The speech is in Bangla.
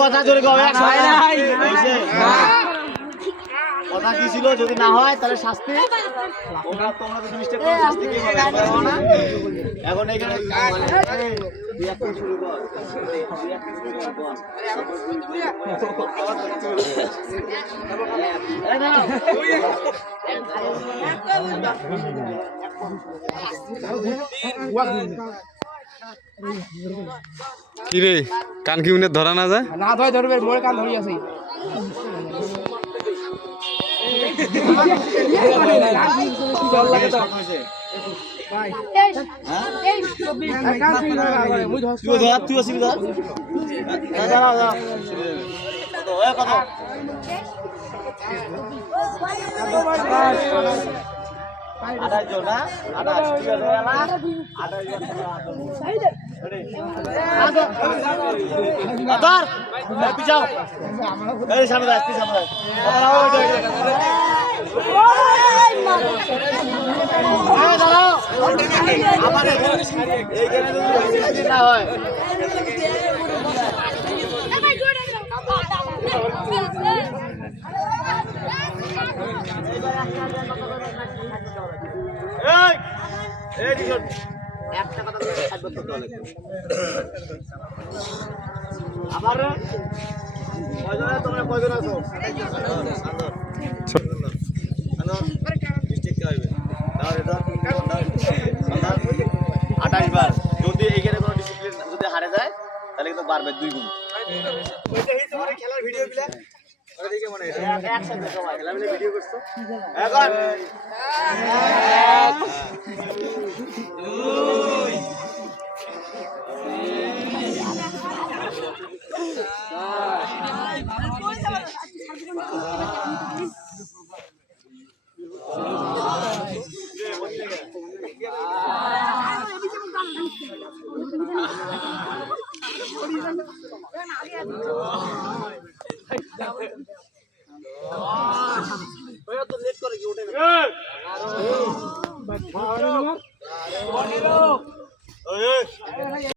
কথা জোরে কথা কি ছিল, যদি না হয় তাহলে শাস্তি। তোমরা তো জিনিসটা কোনো শাস্তি কি হবে না। এখন এখানে শুরু কর। কি রে কান কি উনি ধরা না যায় না ধরে ধরবে মোর কান ধরি আছে আবার তোমরা কয়জন আছো? আঠাশ বার। যদি এইখানে কোনো ডিসিপ্লিন যদি হারে যায় তাহলে কিন্তু বাড়বে 2 গুণ। খেলার ভিডিও গুলা একসাথে সবাই খেলা মিলে ভিডিও করছো এখন